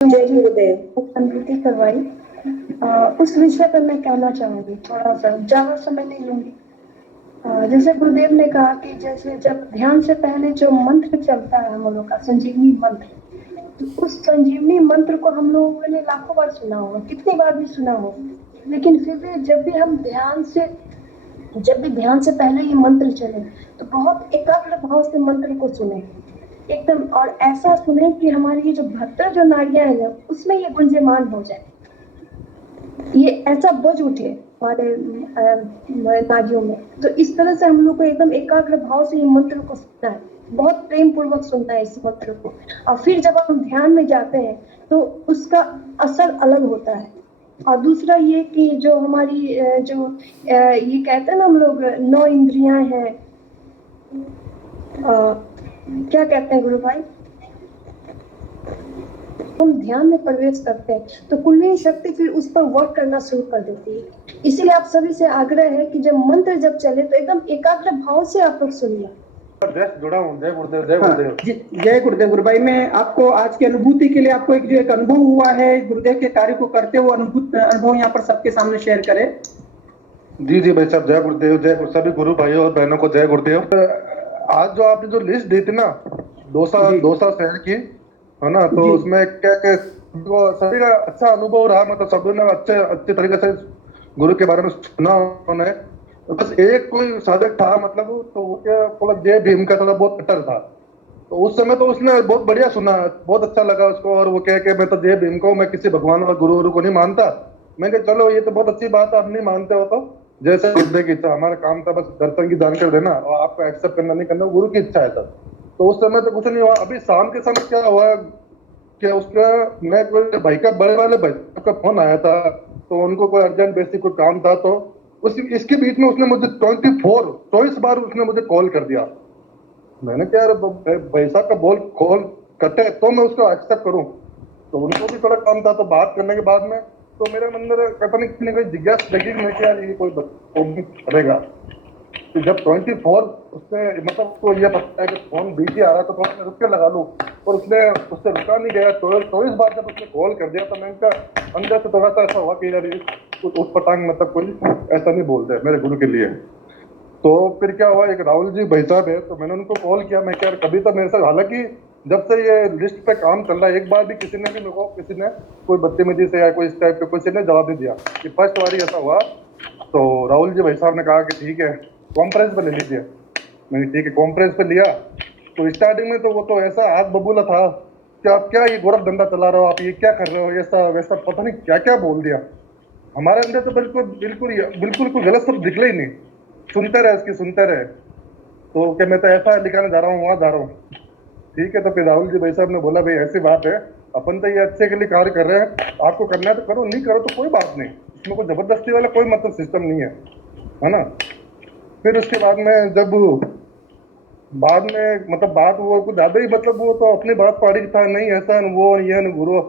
जय गुरुदेव अनुभूति करवाई। उस विषय पर मैं कहना चाहूंगी, थोड़ा सा ज्यादा समय नहीं लूंगी। जैसे गुरुदेव ने कहा कि जैसे जब ध्यान से पहले जो मंत्र चलता है हम लोग का संजीवनी मंत्र, तो उस संजीवनी मंत्र को हम लोगों ने लाखों बार सुना होगा, कितनी बार भी सुना होगा, लेकिन फिर भी जब भी ध्यान से पहले ये मंत्र चले तो बहुत एकाग्र भाव से मंत्र को सुने एकदम, और ऐसा सुने कि हमारी ये जो भीतर जो नाड़ियां है ना उसमें ये गुंजयमान हो जाए, ये ऐसा बज उठे हमारे नाड़ियों में। तो इस तरह से हम लोग को एकदम एकाग्र भाव से ये मंत्र को सुनना है, बहुत प्रेम पूर्वक सुनना है इस मंत्र को। और फिर जब हम ध्यान में जाते हैं तो उसका असर अलग होता है। और दूसरा ये कि जो हमारी ये कहते हैं ना हम लोग 9 इंद्रियां हैं, क्या कहते हैं गुरु भाई, हम ध्यान में प्रवेश करते हैं तो कुंडलिनी शक्ति फिर उस पर वर्क करना शुरू कर देती है। इसीलिए आप सभी से आग्रह है कि जब मंत्र जब चले तो एकदम एकाग्र भाव से आप लोग सुनिए। जुड़ा हूँ। जय गुरुदेव, जय गुरुदेव। जय गुरुदेव। गुरु भाई, मैं आपको आज की अनुभूति के लिए आपको एक अनुभव हुआ है गुरुदेव के कार्य को करते हुए, अनुभव यहाँ पर सबके सामने शेयर करें। जी जी भाई साहब, जय गुरुदेव, जय सभी गुरु भाइयों और बहनों को जय गुरुदेव। आज जो आपने जो लिस्ट दी थी ना दौसा शहर की, है ना, तो उसमें क्या क्या सभी का अच्छा अनुभव रहा, मतलब सभी ने अच्छे तरीके से गुरु के बारे में सुना उन्होंने। तो बस एक कोई साधक था, मतलब तो वो क्या थोड़ा जय भीम का थोड़ा बहुत कट्टर था। तो उस समय तो उसने बहुत बढ़िया सुना, बहुत अच्छा लगा उसको, और वो कह के मैं तो जय भीम को, मैं किसी भगवान और गुरु को नहीं मानता। मैंने कहा चलो ये तो बहुत अच्छी बात है, आप नहीं मानते हो तो जैसे गुरुदेव की इच्छा, हमारा काम था बस दर्शन की जानकारी देना, और आपको एक्सेप्ट करना नहीं करना गुरु की इच्छा है सर। तो उस समय तो कुछ नहीं हुआ। अभी शाम के समय क्या हुआ कि उसका मैं कोई भाई का बड़े वाले भाई का फोन आया था, तो उनको कोई अर्जेंट बेसिक कोई काम था, तो उसी इसके बीच में उसने मुझे 24 बार उसने मुझे कॉल कर दिया। मैंने क्या यार भाई साहब का कॉल कटे तो मैं उसको एक्सेप्ट करूं, तो उनको भी थोड़ा काम था। तो बात करने के बाद में तो मेरे अंदर पता नहीं कोई जिज्ञासा जगी मैं कि यार ये कोई करेगा। तो जब 24 उसने मतलब उसको ये पता है कि फोन बिजी आ रहा था, तो मैं रुक के लगा लूं, और उससे रुका नहीं गया। 24 बार जब उसने कॉल कर दिया तो मैं इनका अंदर से थोड़ा सा ऐसा हुआ कि यार उस पटांग मतलब कोई ऐसा नहीं बोल दे मेरे गुरु के लिए। तो फिर क्या हुआ, एक राहुल जी भाई साहब है, तो मैंने उनको कॉल किया। मैं क्या कभी तो मेरे साथ, हालांकि जब से ये लिस्ट पे काम चल रहा है एक बार भी किसी ने कोई बदतमीजी से या कोई इस टाइप पे किसी ने जवाब नहीं दिया। कि फर्स्ट बार ऐसा हुआ, तो राहुल जी भाई साहब ने कहा कि ठीक है कॉन्फ्रेंस पे ले लीजिए। मैंने ठीक है कॉन्फ्रेंस पे लिया। तो स्टार्टिंग में तो वो तो ऐसा हाथ बबूला था कि आप क्या ये गोरख धंधा चला रहे हो, आप ये क्या कर रहे हो, ऐसा वैसा पता नहीं क्या क्या बोल दिया। हमारे अंदर तो बिल्कुल कोई गलत शब्द निकले ही नहीं, सुनते रहे। तो क्या मैं तो ऐसा लिखाने जा रहा हूँ, वहां जा रहा हूँ। ठीक है, तो फिर राहुल जी भाई साहब ने बोला भाई ऐसी बात है, अपन तो ये अच्छे के लिए कार्य कर रहे हैं, आपको करना है तो करो, नहीं करो तो कोई बात नहीं, इसमें कोई जबरदस्ती वाला कोई मतलब सिस्टम नहीं है ना। फिर उसके बाद में जब मतलब बात वो कुछ ज्यादा ही, मतलब वो तो अपनी बात पाड़ी था, नहीं ऐसा न वो ये न गुरु।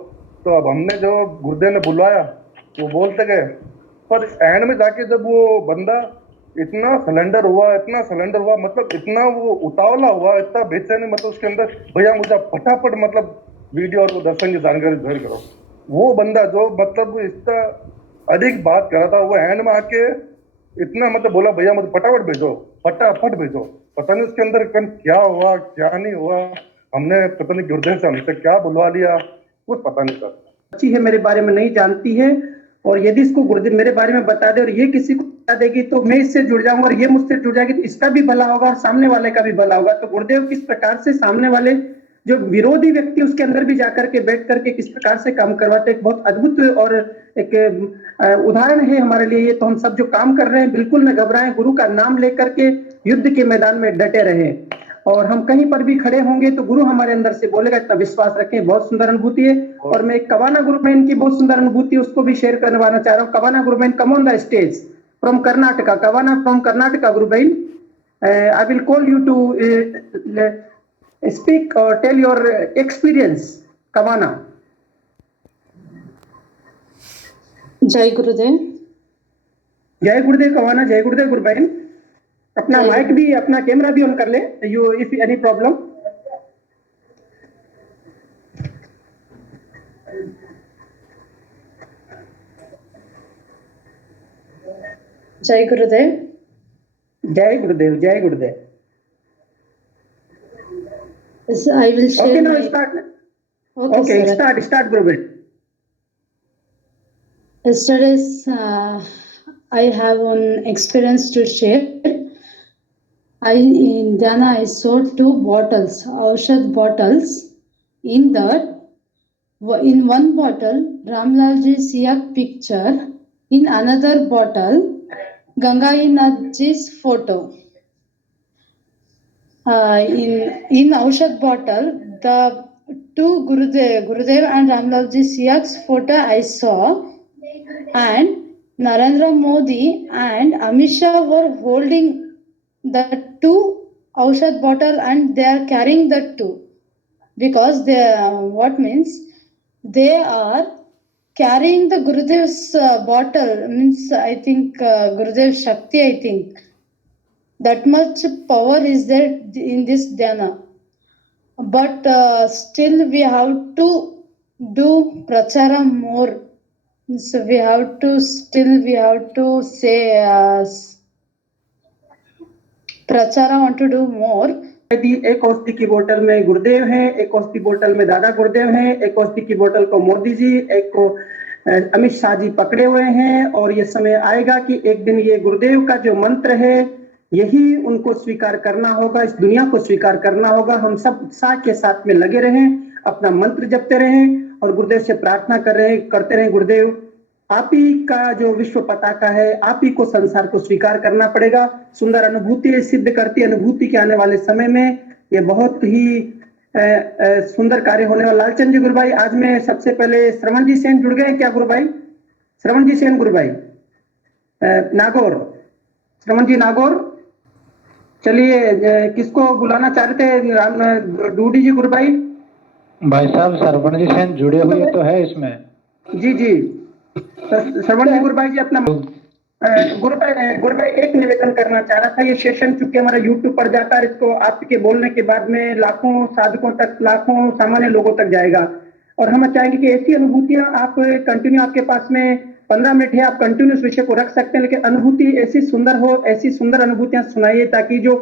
तो अब हमने जो गुरुदेव ने बुलाया वो बोलते गए, पर एंड में जाके जब वो बंदा इतना सिलेंडर हुआ, मतलब इतना वो उतावला हुआ, इतना बेचैनी, मतलब उसके अंदर भैया मुझे फटाफट मतलब वीडियो और वो दर्शन की जानकारी शेयर करो। वो बंदा जो मतलब इतना अधिक बात कर रहा था, वो एंड में आके इतना मतलब बोला भैया मुझे फटाफट भेजो। पता नहीं उसके अंदर क्या हुआ क्या नहीं हुआ, हमने पता नहीं गुरुदेव से हमसे क्या बुलवा लिया, कुछ पता नहीं सर। अच्छी है, मेरे बारे में नहीं जानती है, और यदि इसको गुरुदेव मेरे बारे में बता दे और ये किसी को बता देगी तो मैं इससे जुड़ जाऊंगा, और ये मुझसे जुड़ जाएगी तो इसका भी भला होगा और सामने वाले का भी भला होगा। तो गुरुदेव किस प्रकार से सामने वाले जो विरोधी व्यक्ति उसके अंदर भी जाकर के बैठ करके किस प्रकार से काम करवाते, एक बहुत अद्भुत और एक उदाहरण है हमारे लिए ये। तो हम सब जो काम कर रहे हैं बिल्कुल न घबराएं, गुरु का नाम लेकर के युद्ध के मैदान में डटे रहे, और हम कहीं पर भी खड़े होंगे तो गुरु हमारे अंदर से बोलेगा, इतना विश्वास रखें। बहुत सुंदर अनुभूति है। और मैं कवाना गुरु बहन की बहुत सुंदर अनुभूति उसको भी शेयर करवाना चाह रहा हूँ। कवाना गुरु बहन, come on the stage from Karnataka. Kavana from Karnataka गुरु बहन, I will call you to speak or tell your experience. Kavana. जय गुरुदेव। जय गुरुदेव कवाना, जय गुरुदेव गुरु बहन। अपना माइक भी अपना कैमरा भी ऑन कर ले, यू इफ एनी प्रॉब्लम। जय गुरुदेव. जय गुरुदेव, जय गुरुदेव. Yes, I will share. Okay, now my- start. Okay, sir. Start Gurudev. Yesterday's I have one experience to share. In Dhyana I saw 2 bottles, Aushad bottles. In that, in one bottle, Ramlalji Siyak picture. In another bottle, Gangayanathji's photo. In Aushad bottle, the 2 Gurudev and Ramlalji Siyak's photo I saw, and Narendra Modi and Amit Shah were holding the 2 Aushad bottle and they are carrying the 2 because they what means they are carrying the Gurudev's bottle, means I think Gurudev Shakti, I think that much power is there in this dhyana, but still we have to do prachara more. So we have to say prachara, want to do more. यदि एक औषधि की बोतल में गुरुदेव हैं, एक औषधि बोतल में दादा गुरुदेव हैं, एक औषधि की बोतल को मोदी जी, एक को अमित शाह जी पकड़े हुए हैं, और ये समय आएगा कि एक दिन ये गुरुदेव का जो मंत्र है यही उनको स्वीकार करना होगा, इस दुनिया को स्वीकार करना होगा. हम सब साथ के साथ में लगे रहें, अपना मंत्र जपते रहें और गुरुदेव से प्रार्थना करते रहें. गुरुदेव, आप ही का जो विश्व पताका है, आप ही को संसार को स्वीकार करना पड़ेगा. सुंदर अनुभूति सिद्ध करती अनुभूति के आने वाले समय में ये बहुत ही सुंदर कार्य होने वाला. लालचंद जी गुरु भाई, आज मैं सबसे पहले श्रवण जी सेन जुड़ गए क्या गुरु भाई? श्रवण जी सेन गुरु भाई, नागौर, श्रवण जी नागौर. चलिए, किसको बुलाना चाह रहे थे? राम डूडी जी गुरु भाई. भाई साहब, श्रवण जी सेन जुड़े हुए तो है इसमें. जी जी, श्रवण जी गुरु भाई जी अपना गुरु भाई एक निवेदन करना चाह रहा था. ये सेशन चूंकि हमारा यूट्यूब पर जाता है, इसको आपके बोलने के बाद में लाखों साधकों तक, लाखों सामान्य लोगों तक जाएगा, और हम चाहेंगे कि ऐसी अनुभूतियां आप कंटिन्यू, आपके पास में 15 मिनट है, आप कंटिन्यू इस विषय को रख सकते हैं, लेकिन अनुभूति ऐसी सुंदर हो, ऐसी सुंदर अनुभूतियां सुनाइए ताकि जो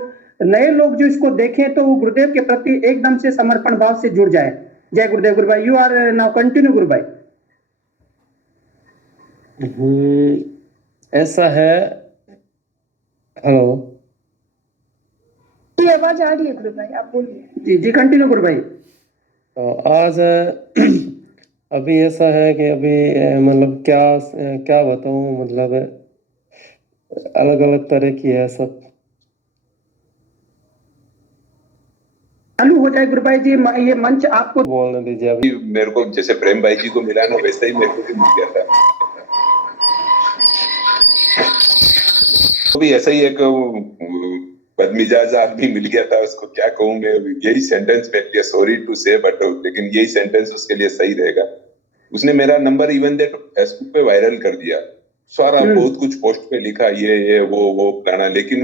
नए लोग जो इसको देखें तो वो गुरुदेव के प्रति एकदम से समर्पण भाव से जुड़ जाए. जय गुरुदेव गुरु भाई. यू आर नाउ कंटिन्यू गुरु भाई. ऐसा है. हेलो ये आवाज आ रही है गुरु भाई, आप बोलिए. जी जी, कंटिन्यू गुरु भाई. तो आज अभी ऐसा है कि अभी मतलब क्या बताऊं, मतलब अलग अलग तरह की है सब. चालू हो जाए गुरु भाई जी, ये मंच आपको बोलने दीजिए. अभी मेरे को जैसे प्रेम भाई जी को मिला ना, वैसे ही मेरे को भी मिल गया था. तो भी ऐसा ही एक बदमिजाज आदमी मिल गया था, उसको क्या कहूं मैं. यही सेंटेंस मेरे लिए, सॉरी टू से, बट लेकिन यही सेंटेंस उसके लिए सही रहेगा. उसने मेरा नंबर इवन दैट फेसबुक पे वायरल कर दिया, सारा बहुत कुछ पोस्ट पे लिखा, ये वो प्लाना. लेकिन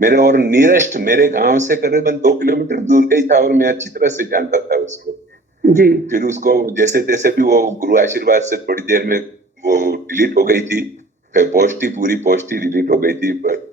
मेरे और नियरेस्ट, मेरे गांव से करीबन 2 किलोमीटर दूर का ही था, और मैं अच्छी तरह से जानता था उसको जी. फिर उसको जैसे तैसे भी वो गुरु आशीर्वाद से थोड़ी देर में वो डिलीट हो गई थी, फिर पूरी पोस्ट ही डिलीट हो गई थी. पर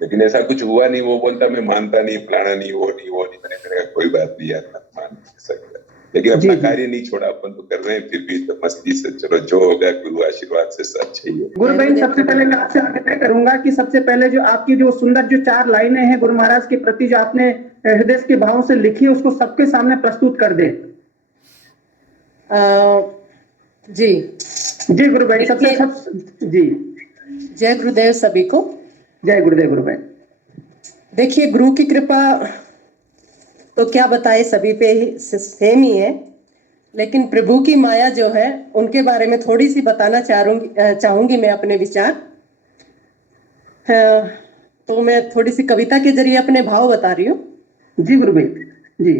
लेकिन ऐसा कुछ हुआ नहीं. वो बोलता मैं मानता नहीं, फलाना नहीं, वो नहीं. मैंने कहा कोई बात नहीं यार, मान नहीं सकता, लेकिन अपना कार्य नहीं छोड़ा, अपन तो कर रहे हैं. फिर भी तो मस्ती से चलो, जो होगा गुरु आशीर्वाद से अच्छा ही है. गुरु भाई, सबसे पहले मैं आपसे आग्रह करूंगा कि सबसे पहले जो आपकी जो सुंदर जो 4 लाइनें हैं गुरु महाराज के प्रति, जो आपने हृदय के भाव से लिखी है, उसको सबके सामने प्रस्तुत कर दे. जी जी गुरु भाई, जी. जय गुरुदेव सभी को. जय गुरुदेव गुरु भाई. देखिए, गुरु की कृपा तो क्या बताए, सभी पे ही सेम ही है, लेकिन प्रभु की माया जो है उनके बारे में थोड़ी सी बताना चाहूंगी मैं अपने विचार. तो मैं थोड़ी सी कविता के जरिए अपने भाव बता रही हूँ. जी गुरु भाई जी.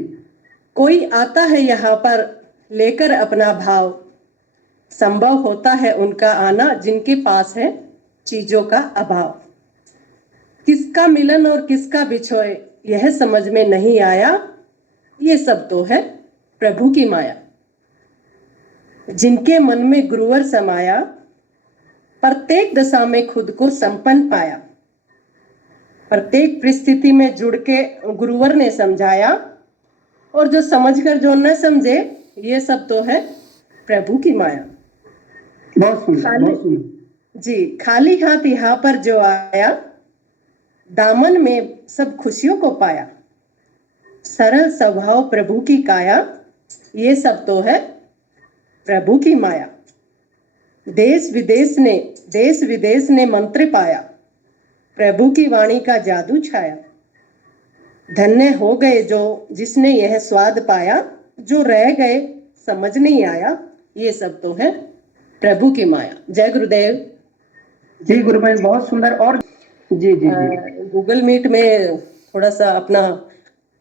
कोई आता है यहाँ पर लेकर अपना भाव, संभव होता है उनका आना जिनके पास है चीजों का अभाव. किसका मिलन और किसका बिछोए यह समझ में नहीं आया, ये सब तो है प्रभु की माया. जिनके मन में गुरुवर समाया प्रत्येक दशा में खुद को संपन्न पाया, प्रत्येक परिस्थिति में जुड़ के गुरुवर ने समझाया, और जो समझकर जो न समझे, ये सब तो है प्रभु की माया। बहुत सुंदर, बहुत सुंदर। जी, खाली हाथ यहाँ पर जो आया, दामन में सब खुशियों को पाया, सरल स्वभाव प्रभु की काया, ये सब तो है प्रभु की माया। देश विदेश ने मंत्र पाया, प्रभु की वाणी का जादू छाया। धन्य हो गए जो जिसने यह स्वाद पाया, जो रह गए समझ नहीं आया, ये सब तो है प्रभु की माया। जय गुरुदेव। जी गुरु बहन, बहुत सुंदर। और जी जी जी गूगल मीट में थोड़ा सा अपना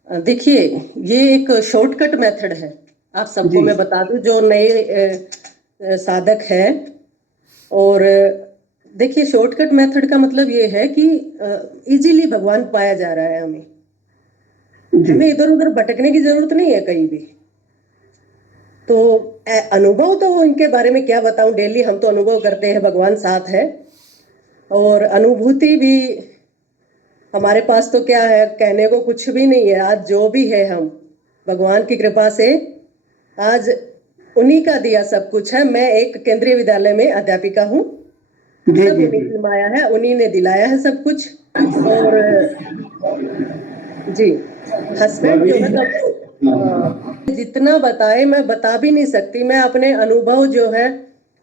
देखिए, ये एक शॉर्टकट मेथड है, आप सबको जी। मैं बता दूं जो नए साधक है। और देखिए, शॉर्टकट मेथड का मतलब ये है कि इजीली भगवान पाया जा रहा है हमें। जी हमें इधर उधर भटकने की जरूरत नहीं है कहीं भी। तो अनुभव तो इनके बारे में क्या बताऊं, डेली हम तो अनुभव करते हैं, भगवान साथ है। और अनुभूति भी हमारे पास तो क्या है, कहने को कुछ भी नहीं है। आज जो भी है, हम भगवान की कृपा से आज उन्हीं का दिया सब कुछ है। मैं एक केंद्रीय विद्यालय में अध्यापिका हूँ, जी सब जी उन्हीं जी की माया है, उन्हीं ने दिलाया है सब कुछ। और जी, हस्बैंड जो है तो जितना बताए मैं बता भी नहीं सकती। मैं अपने अनुभव जो है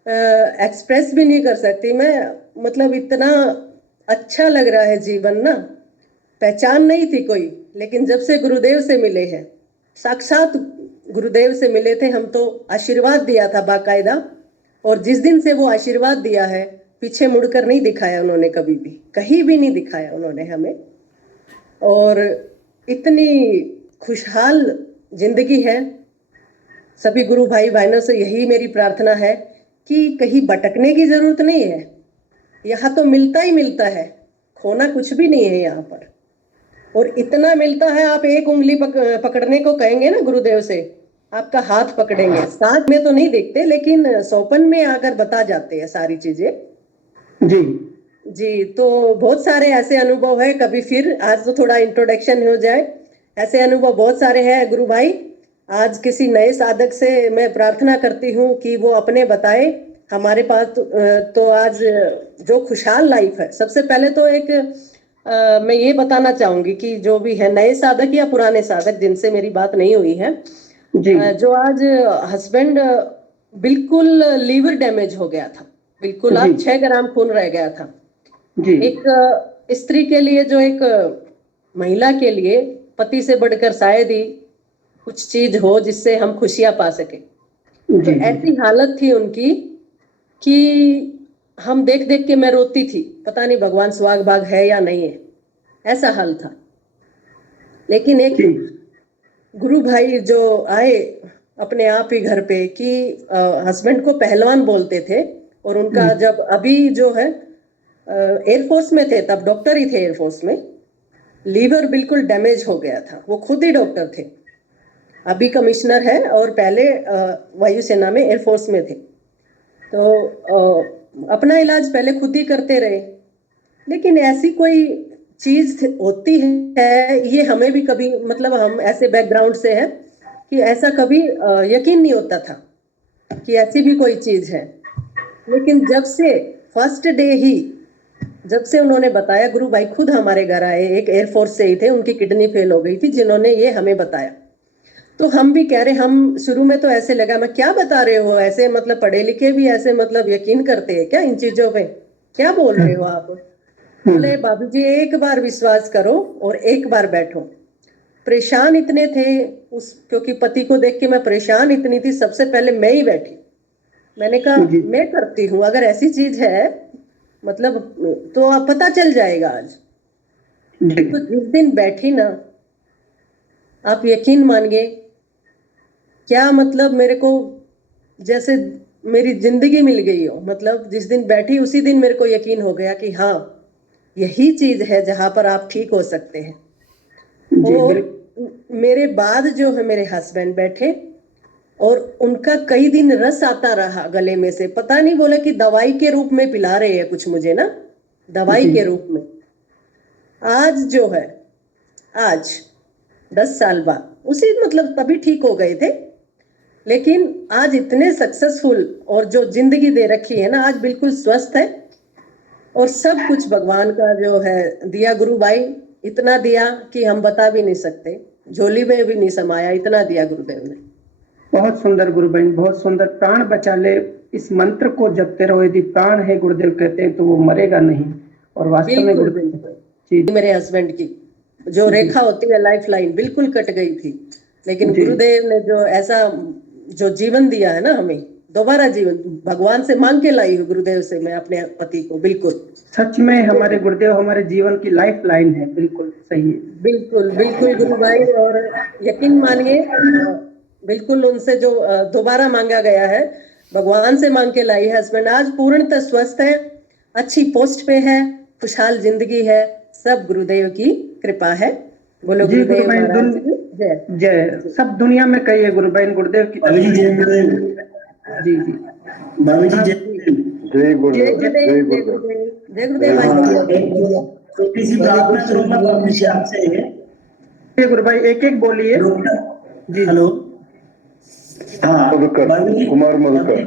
एक्सप्रेस भी नहीं कर सकती। मैं मतलब इतना अच्छा लग रहा है जीवन ना। पहचान नहीं थी कोई, लेकिन जब से गुरुदेव से मिले हैं, साक्षात गुरुदेव से मिले थे हम, तो आशीर्वाद दिया था बाकायदा। और जिस दिन से वो आशीर्वाद दिया है, पीछे मुड़कर नहीं दिखाया उन्होंने, कभी भी कहीं भी नहीं दिखाया उन्होंने हमें। और इतनी खुशहाल जिंदगी है। सभी गुरु भाई बहनों से यही मेरी प्रार्थना है कि कहीं भटकने की जरूरत नहीं है। यहाँ तो मिलता ही मिलता है, खोना कुछ भी नहीं है यहाँ पर। और इतना मिलता है, आप एक उंगली पकड़ने को कहेंगे ना गुरुदेव से, आपका हाथ पकड़ेंगे। साथ में तो नहीं देखते, लेकिन सौपन में आकर बता जाते हैं सारी चीजें। जी जी, तो बहुत सारे ऐसे अनुभव है। कभी फिर आज तो थोड़ा इंट्रोडक्शन हो जाए। ऐसे अनुभव बहुत सारे हैं गुरु भाई। आज किसी नए साधक से मैं प्रार्थना करती हूँ कि वो अपने बताए। हमारे पास तो आज जो खुशहाल लाइफ है। सबसे पहले तो एक मैं ये बताना चाहूंगी कि जो भी है नए साधक या पुराने साधक जिनसे मेरी बात नहीं हुई है, जी जो आज हस्बैंड बिल्कुल लीवर डैमेज हो गया था, बिल्कुल जी। आप 6 ग्राम खून रह गया था। जी एक स्त्री के लिए, जो एक महिला के लिए पति से बढ़कर शायद ही कुछ चीज हो जिससे हम खुशियां पा सके। तो जी ऐसी हालत थी उनकी कि हम देख देख के मैं रोती थी, पता नहीं भगवान सुहाग भाग है या नहीं है, ऐसा हाल था। लेकिन एक जी गुरु भाई जो आए अपने आप ही घर पे, कि हस्बैंड को पहलवान बोलते थे। और उनका जब अभी जो है एयरफोर्स में थे, तब डॉक्टर ही थे एयरफोर्स में, लीवर बिल्कुल डैमेज हो गया था। वो खुद ही डॉक्टर थे, अभी कमिश्नर है, और पहले वायुसेना में एयरफोर्स में थे। तो अपना इलाज पहले खुद ही करते रहे। लेकिन ऐसी कोई चीज होती है, ये हमें भी कभी, मतलब हम ऐसे बैकग्राउंड से हैं कि ऐसा कभी यकीन नहीं होता था कि ऐसी भी कोई चीज है। लेकिन जब से फर्स्ट डे ही, जब से उन्होंने बताया, गुरु भाई खुद हमारे घर आए, एक एयरफोर्स से ही थे, उनकी किडनी फेल हो गई थी, जिन्होंने ये हमें बताया। तो हम भी कह रहे, हम शुरू में तो ऐसे लगा, मैं क्या बता रहे हो, ऐसे मतलब पढ़े लिखे भी ऐसे मतलब यकीन करते हैं क्या इन चीजों पे, क्या बोल रहे हो आप? बोले बाबू जी, एक बार विश्वास करो और एक बार बैठो। परेशान इतने थे उस, क्योंकि पति को देख के मैं परेशान इतनी थी। सबसे पहले मैं ही बैठी, मैंने कहा मैं करती हूँ, अगर ऐसी चीज है मतलब तो आप पता चल जाएगा आज। तो जिस दिन बैठी ना, आप यकीन मानिए, क्या मतलब मेरे को जैसे मेरी जिंदगी मिल गई हो। मतलब जिस दिन बैठी उसी दिन मेरे को यकीन हो गया कि हाँ, यही चीज है जहां पर आप ठीक हो सकते हैं। और मेरे बाद जो है मेरे हस्बैंड बैठे, और उनका कई दिन रस आता रहा गले में से, पता नहीं, बोला कि दवाई के रूप में पिला रहे हैं कुछ मुझे ना, दवाई के रूप में। आज जो है, आज 10 साल बाद, उसी मतलब तभी ठीक हो गए थे, लेकिन आज इतने सक्सेसफुल और जो जिंदगी दे रखी है ना, आज बिल्कुल स्वस्थ है। और सब कुछ भगवान का जो है दिया, गुरु भाई इतना दिया कि हम बता भी नहीं सकते, झोली में भी नहीं समाया, इतना दिया गुरुदेव ने। बहुत सुंदर गुरु बहन, बहुत सुंदर। प्राण बचा ले, इस मंत्र को जपते रहो। यदि प्राण है, गुरुदेव कहते हैं, तो वो मरेगा नहीं। और वास्तव में बिल्कुल गुरुदेव बिल्कुल। जी मेरे हस्बैंड की जो रेखा होती है, लाइफ लाइन बिल्कुल कट गई थी, लेकिन जी। गुरुदेव ने जो ऐसा जो जीवन दिया है ना हमें, दोबारा जीवन भगवान से मांग के लाई हूँ, गुरुदेव से मैं अपने पति को। बिल्कुल सच में हमारे गुरुदेव हमारे जीवन की लाइफ लाइन है। बिल्कुल सही है। बिल्कुल बिल्कुल गुरु भाई, और यकीन मानिए बिल्कुल उनसे जो दोबारा मांगा गया है, भगवान से मांग के लाई है। हस्बैंड आज पूर्णतः स्वस्थ है, अच्छी पोस्ट पे है, खुशहाल जिंदगी है, सब गुरुदेव की कृपा है। बोलो जी गुरुदेव गुरु बहन, महाराज की जय। जय। सब दुनिया में कहिए गुरु बहन, गुरुदेव की तरफ जी जी। भाभी जी, जय गुरुदेव, जय गुरुदेव, जय जय गुरुदेव। गुरुदेव, जय गुरुदेव भाई। छोटी सी प्रार्थना करूंगा परमिशन आपसे। ये गुरु भाई एक एक बोलिए जी। हेलो, हाँ मधुकर, भाभी जी, कुमार मधुकर।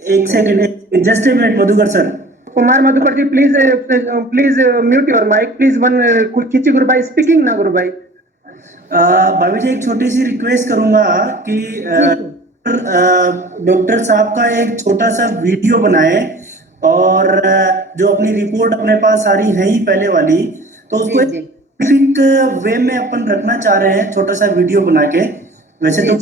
एक second, just a minute Madhukar sir. Kumar Madhukar ji, please please mute your mic please. One खिची गुरु भाई स्पीकिंग ना गुरु भाई। भाभी जी, एक छोटी सी रिक्वेस्ट करूंगा कि डॉक्टर साहब का एक छोटा सा वीडियो बनाए, और जो अपनी रिपोर्ट अपने पास सारी है ही पहले वाली, तो उसको साइंटिफिक वे में अपन रखना चाह रहे हैं, छोटा सा वीडियो बना के। वैसे तो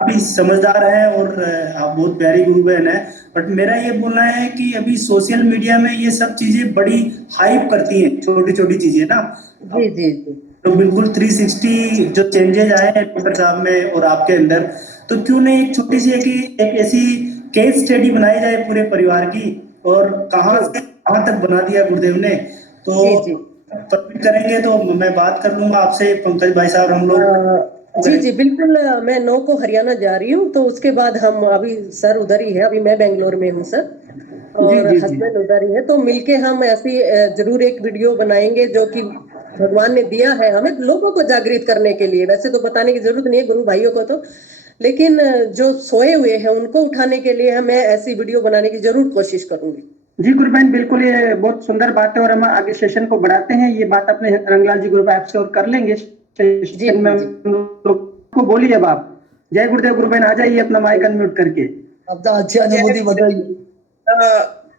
अभी समझदार है और आप बहुत प्यारी गुरु बहन है, बट मेरा ये बोलना है कि अभी सोशल मीडिया में ये सब चीजें बड़ी हाइप करती हैं, छोटी छोटी चीजें ना। जी जी जी। तो बिल्कुल 360 जो चेंजेस आए हैं डॉक्टर साहब में और आपके अंदर, तो क्यों नहीं एक छोटी सी एक ऐसी केस स्टडी बनाई जाए पूरे परिवार की, और कहाँ से कहाँ तक बना दिया गुरुदेव ने। तो परमिट करेंगे तो मैं बात कर लूंगा आपसे, पंकज भाई साहब, हम लोग। जी जी बिल्कुल। मैं 9 को हरियाणा जा रही हूँ, तो उसके बाद हम, अभी सर उधर ही है, अभी मैं बेंगलोर में हूँ सर, और हस्बैंड उधर ही है, तो मिलके हम ऐसी जरूर एक वीडियो बनाएंगे जो कि भगवान ने दिया है हमें लोगों को जागृत करने के लिए। वैसे तो बताने की जरूरत नहीं है गुरु भाइयों को तो, लेकिन जो सोए हुए हैं उनको उठाने के लिए मैं ऐसी वीडियो बनाने की जरूर कोशिश करूंगी। जी गुरु बहन, बिल्कुल ये बहुत सुंदर बात है, और हम आगे सेशन को बढ़ाते हैं। ये बात अपने रंगलाल जी गुरु भाई आपसे और कर लेंगे सेशन में। को बोलिए अब आप। जय गुरुदेव गुरु बहन, आ जाइए अपना माइक अनम्यूट करके। अपना अच्छी अनुभूति बताइए।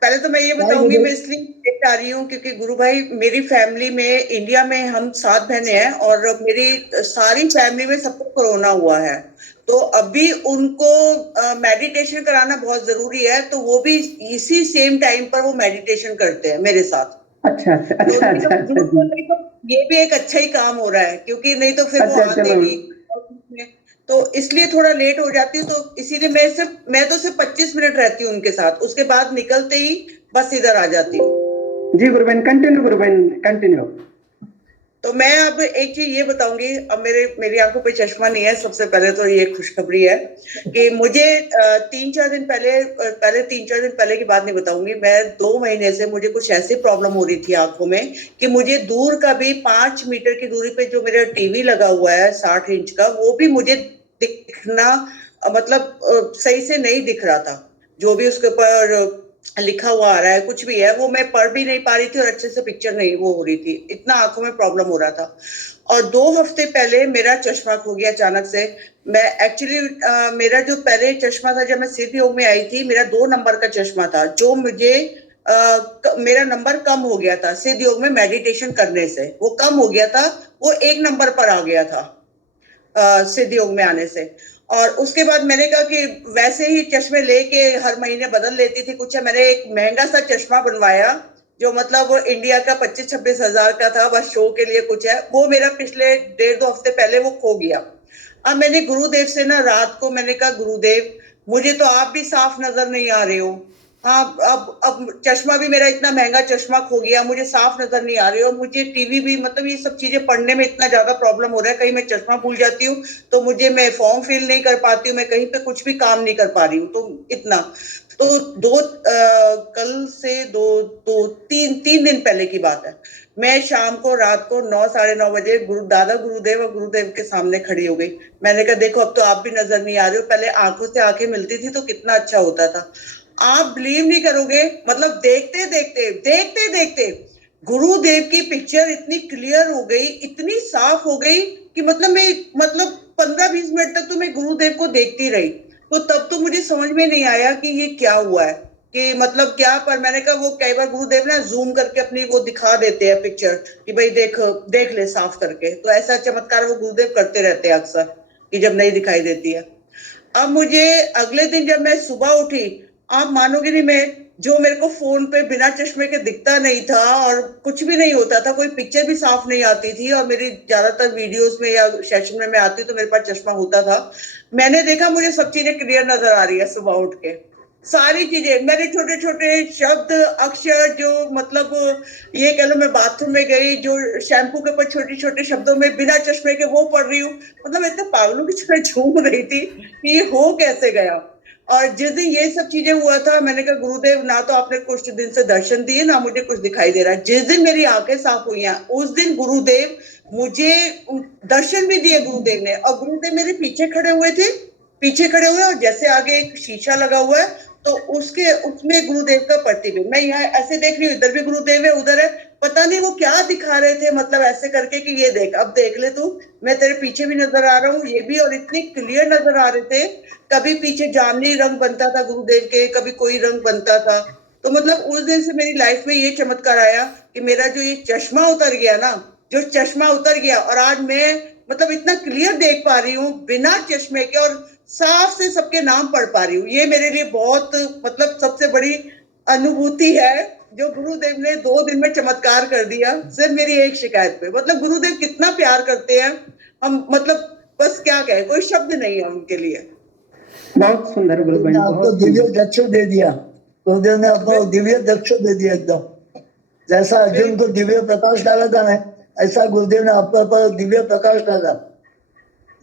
पहले तो मैं ये बताऊंगी, मैं इसलिए आ रही हूँ क्योंकि गुरु भाई मेरी फैमिली में, इंडिया में हम 7 बहनें हैं, और मेरी सारी फैमिली में सबको कोरोना हुआ है, तो अभी उनको मेडिटेशन कराना बहुत जरूरी है, तो वो भी इसी सेम टाइम पर वो मेडिटेशन करते हैं मेरे साथ। अच्छा अच्छा अच्छा अच्छा, तो ये भी एक अच्छा ही काम हो रहा है, क्योंकि नहीं तो फिर वो आते नहीं, तो इसलिए थोड़ा लेट हो जाती हूँ। तो इसीलिए मैं तो सिर्फ 25 मिनट रहती हूँ उनके साथ, उसके बाद निकलते ही बस इधर आ जाती हूँ। जी गुरुबहन कंटिन्यू, गुरुबहन कंटिन्यू। तो मैं अब एक चीज ये बताऊंगी, अब मेरी आंखों पे चश्मा नहीं है, सबसे पहले तो ये खुशखबरी है कि मुझे 3-4 दिन पहले की बात नहीं बताऊंगी, मैं 2 महीने से मुझे कुछ ऐसी प्रॉब्लम हो रही थी आंखों में कि मुझे दूर का भी 5 मीटर की दूरी पे जो मेरा टीवी लगा हुआ है 60 इंच का, वो भी मुझे दिखना मतलब सही से नहीं दिख रहा था। जो भी उसके ऊपर लिखा हुआ आ रहा है, कुछ भी है, वो मैं पढ़ भी नहीं पा रही थी और अच्छे से पिक्चर नहीं वो हो रही थी, इतना आंखों में प्रॉब्लम हो रहा था। और 2 हफ्ते पहले मेरा चश्मा खो गया अचानक से। मैं एक्चुअली मेरा जो पहले चश्मा था, जब मैं सिद्ध योग में आई थी, मेरा 2 नंबर का चश्मा था, जो मुझे मेरा नंबर कम हो गया था सिद्ध योग में मेडिटेशन करने से, वो कम हो गया था, वो 1 नंबर पर आ गया था सिद्ध योग में आने से। और उसके बाद मैंने कहा कि वैसे ही चश्मे लेके हर महीने बदल लेती थी कुछ है, मैंने एक महंगा सा चश्मा बनवाया जो मतलब वो इंडिया का 25-26 हजार का था, बस शो के लिए कुछ है, वो मेरा पिछले 1.5-2 हफ्ते पहले वो खो गया। अब मैंने गुरुदेव से ना रात को मैंने कहा, गुरुदेव मुझे तो आप भी साफ नजर नहीं आ रहे हो, हाँ, अब चश्मा भी मेरा इतना महंगा चश्मा खो गया, मुझे साफ नजर नहीं आ रही, और मुझे टीवी भी, मतलब ये सब चीजें पढ़ने में इतना ज्यादा प्रॉब्लम हो रहा है, कहीं मैं चश्मा भूल जाती हूँ तो मैं फॉर्म फिल नहीं कर पाती हूँ, मैं कहीं पे कुछ भी काम नहीं कर पा रही हूँ, तो इतना। तो कल से तीन दिन पहले की बात है, मैं शाम को रात को 9 साढ़े 9 बजे दादा गुरुदेव और गुरुदेव के सामने खड़ी हो गई। मैंने कहा देखो अब तो आप भी नजर नहीं आ रहे हो, पहले आंखों से आंखें मिलती थी तो कितना अच्छा होता था। आप बिलीव नहीं करोगे, मतलब देखते देखते गुरुदेव की पिक्चर इतनी क्लियर हो गई, इतनी साफ हो गई कि मतलब 15-20 मिनट तक तो मैं गुरुदेव को देखती रही। तो तब तो मुझे समझ में नहीं आया कि ये क्या हुआ है, कि मतलब क्या, पर मैंने कहा वो कई बार गुरुदेव ना जूम करके अपनी वो दिखा देते हैं पिक्चर कि भाई देख ले साफ करके, तो ऐसा चमत्कार वो गुरुदेव करते रहते हैं अक्सर कि जब नहीं दिखाई देती है। अब मुझे अगले दिन जब मैं सुबह उठी, आप मानोगे नहीं, मैं जो मेरे को फोन पे बिना चश्मे के दिखता नहीं था और कुछ भी नहीं होता था, कोई पिक्चर भी साफ नहीं आती थी, और मेरी ज्यादातर वीडियोस में या सेशन में मैं आती तो मेरे पास चश्मा होता था, मैंने देखा मुझे सब चीजें क्लियर नजर आ रही है सुबह उठ के, सारी चीजें, मेरे छोटे छोटे शब्द अक्षर, जो मतलब ये कह लो मैं बाथरूम में गई, जो शैम्पू के ऊपर छोटे छोटे शब्दों में बिना चश्मे के वो पढ़ रही हूँ, मतलब इतने पागलों की तरह झूम रही थी कि ये हो कैसे गया। और जिस दिन ये सब चीजें हुआ था, मैंने कहा गुरुदेव ना तो आपने कुछ दिन से दर्शन दिए, ना मुझे कुछ दिखाई दे रहा है। जिस दिन मेरी आंखें साफ हुई हैं, उस दिन गुरुदेव मुझे दर्शन भी दिए गुरुदेव ने, और गुरुदेव मेरे पीछे खड़े हुए थे, और जैसे आगे एक शीशा लगा हुआ है तो उसमें गुरुदेव का प्रतिबिंब, मैं यहाँ ऐसे देख रही हूँ, इधर भी गुरुदेव है, उधर है, पता नहीं वो क्या दिखा रहे थे, मतलब ऐसे करके कि ये देख, अब देख ले तू, मैं तेरे पीछे भी नजर आ रहा हूँ, ये भी, और इतनी क्लियर नजर आ रहे थे। कभी पीछे जामनी रंग बनता था गुरुदेव के, कभी कोई रंग बनता था। तो मतलब उस दिन से मेरी लाइफ में ये चमत्कार आया कि मेरा जो ये चश्मा उतर गया ना, जो चश्मा उतर गया, और आज मैं मतलब इतना क्लियर देख पा रही हूँ बिना चश्मे के, और साफ से सबके नाम पढ़ पा रही हूँ। ये मेरे लिए बहुत मतलब सबसे बड़ी अनुभूति है, जो गुरुदेव ने 2 दिन में चमत्कार कर दिया सिर्फ मेरी एक शिकायत पे। मतलब गुरुदेव कितना प्यार करते हैं हम, मतलब बस क्या कहे, कोई शब्द नहीं है उनके लिए। बहुत सुंदर गुरुदेव ने आपको दिव्य दक्ष दे दिया, गुरुदेव ने आपको दिव्य दक्ष दे दिया एकदम, जैसा अर्जुन को दिव्य प्रकाश डाला था ना, ऐसा गुरुदेव ने आपके ऊपर दिव्य प्रकाश डाला,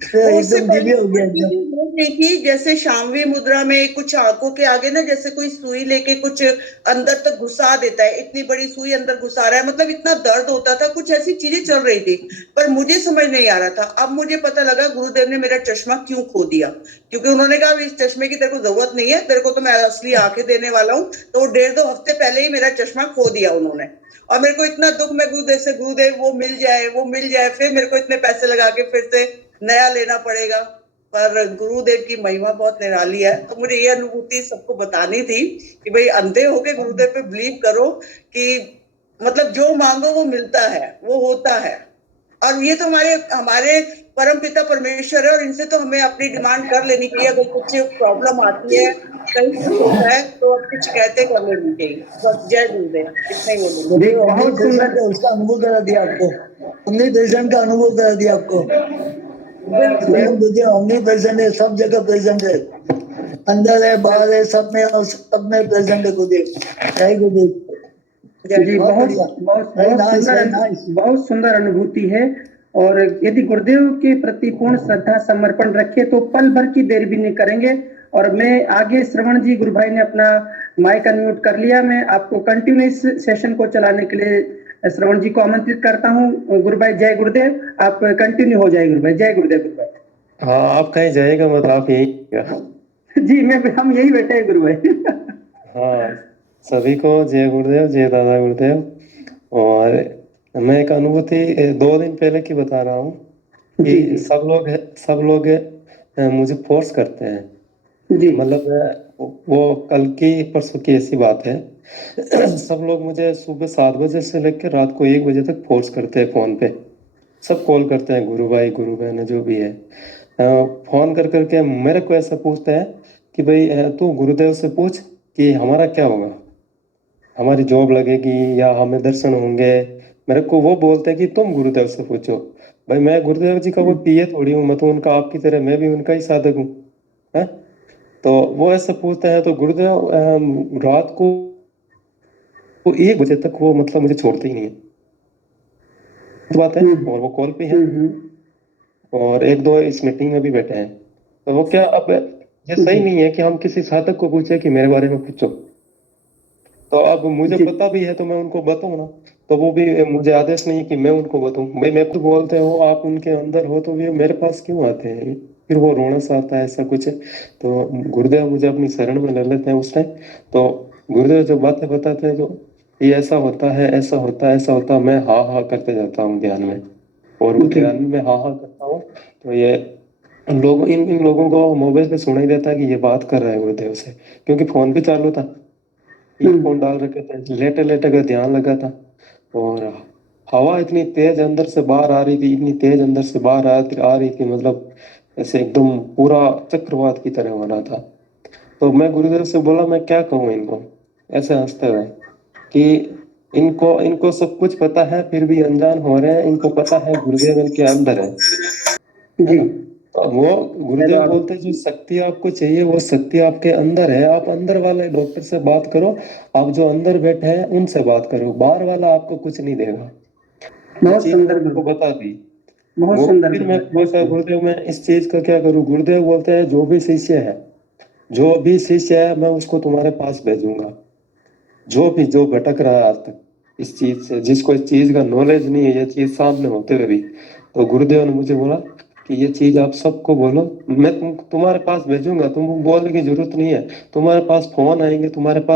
एकदम दिव्य हो गया एकदम। थी जैसे शामवी मुद्रा में कुछ आंखों के आगे ना, जैसे कोई सुई लेके कुछ अंदर तक घुसा देता है, इतनी बड़ी सुई अंदर घुसा रहा है, मतलब इतना दर्द होता था, कुछ ऐसी चीजें चल रही थी, पर मुझे समझ नहीं आ रहा था। अब मुझे पता लगा गुरुदेव ने मेरा चश्मा क्यों खो दिया, क्योंकि उन्होंने कहा इस चश्मे की तेरे को जरूरत नहीं है, तेरे को तो मैं असली आंखें देने वाला हूँ। तो 1.5-2 हफ्ते पहले ही मेरा चश्मा खो दिया उन्होंने, और मेरे को इतना दुख, मैं गुरुदेव वो मिल जाए, फिर मेरे को इतने पैसे लगा के फिर से नया लेना पड़ेगा। पर गुरुदेव की महिमा बहुत निराली है, तो मुझे ये अनुभूति सबको बतानी थी कि भाई अंधे होके गुरुदेव पे बिलीव करो कि मतलब जो मांगो वो मिलता है, वो होता है। और ये तो हमारे परम पिता परमेश्वर है, और इनसे तो हमें अपनी डिमांड कर लेनी चाहिए। अगर कुछ प्रॉब्लम आती है, कहीं कुछ होता है, तो अपनी शिकायतें कर लेनी चाहिए। बस जय गुरुदेव, इतना ही बोलूंगी। बहुत सुंदर उसका अनुभव करा दिया आपको, हमने दर्शन का अनुभव करा दिया आपको। हमने प्रेजेंट है, सब जगह प्रेजेंट है, अंदर है बाहर है, सब में प्रेजेंट है गुरुदेव। जय गुरुदेव जी। बहुत सुंदर अनुभूति है। और यदि गुरुदेव के प्रति पूर्ण श्रद्धा समर्पण रखे तो पल भर की देर भी नहीं करेंगे। और मैं आगे श्रवण जी गुरु भाई ने अपना माइक अनम्यूट कर लिया, मैं आपको कंटिन्यूस सेशन को चलाने के लिए श्रवण जी को आमंत्रित करता हूँ। गुरु भाई जय गुरुदेव, आप कंटिन्यू हो जाए गुरु भाई। जय गुरुदेव गुरु भाई। हाँ, आप कहीं जाएगा मतलब आप यही जी हम यही बैठे हैं गुरु भाई। हाँ, सभी को जय गुरुदेव, जय दादा गुरुदेव। और मैं एक अनुभूति 2 दिन पहले की बता रहा हूँ कि सब लोग मुझे फोर्स करते हैं, मतलब वो कल की परसों की ऐसी बात है। सब लोग मुझे सुबह 7 बजे से लेकर रात को 1 बजे तक फोर्स करते हैं, फोन पे सब कॉल करते हैं, गुरु भाई गुरु बहन जो भी है, फोन कर करके मेरे को ऐसा पूछते हैं कि भाई तू गुरुदेव से पूछ कि हमारा क्या होगा, हमारी जॉब लगेगी या हमें दर्शन होंगे। मेरे को वो बोलते हैं कि तुम गुरुदेव से पूछो। भाई मैं गुरुदेव जी का वो पिए थोड़ी हूँ, मैं तो उनका आपकी तरह मैं भी उनका ही साधक हूँ। तो वो ऐसे पूछते हैं, तो गुरुदेव रात को 1 बजे तक वो मतलब मुझे छोड़ते ही नहीं है, तो बात है, और वो कॉल पे है और 1-2 इस मीटिंग में भी बैठे हैं। तो वो क्या, अब ये सही नहीं है कि हम किसी साधक को पूछे कि मेरे बारे में पूछो। तो अब मुझे पता भी है तो मैं उनको बताऊं ना, तो वो भी मुझे आदेश नहीं कि मैं उनको बताऊं। भाई मैं खुद बोलते हो आप उनके अंदर हो तो भी मेरे पास क्यों आते हैं, फिर वो रोना सा आता है, ऐसा कुछ है। तो गुरुदेव मुझे अपनी शरण में ले लेते हैं उस टाइम। तो गुरुदेव जो बातें बताते हैं, जो ये ऐसा होता है, ऐसा होता है, ऐसा होता है, मैं हाँ हाँ करते जाता हूँ ध्यान में, और वो ध्यान में मैं हाँ हाँ करता हूँ। तो ये लोग इन लोगों को मोबाइल पे सुनाई देता है कि ये बात कर रहा है गुरुदेव से, क्योंकि फोन भी चालू था, ईयरफोन डाल रखे थे, लेटे लेटे का ध्यान लगा था, और हवा इतनी तेज अंदर से बाहर आ रही थी, इतनी तेज अंदर से बाहर आ रही थी, मतलब ऐसे एकदम पूरा चक्रवात की तरह हो रहा था। तो मैं गुरुदेव से बोला मैं क्या कहूँ इनको, ऐसे हंसते हुए कि इनको इनको सब कुछ पता है फिर भी अनजान हो रहे हैं, इनको पता है गुरुदेव इनके अंदर है जी। वो गुरुदेव बोलते हैं जो शक्ति आपको चाहिए वो शक्ति आपके अंदर है, आप अंदर वाले डॉक्टर से बात करो, आप जो अंदर बैठे हैं उनसे बात करो, बाहर वाला आपको कुछ नहीं देगा। बहुत सुंदर को बता दी। बहुत सुंदर। फिर मैं पूछा गुरुदेव मैं इस चीज का क्या करूं, गुरुदेव बोलते हैं जो भी शिष्य है मैं उसको तुम्हारे पास भेजूंगा, जो भटक रहा है आज तक इस चीज से, जिसको इस चीज का नॉलेज नहीं है, ये चीज सामने होते हुए भी। तो गुरुदेव ने मुझे बोला कि ये चीज आप सबको बोलो, मैं तुम्हारे पास भेजूंगा, तुमको बोलने की जरूरत नहीं है, तुम्हारे पास फोन आएंगे, तुम्हारे पास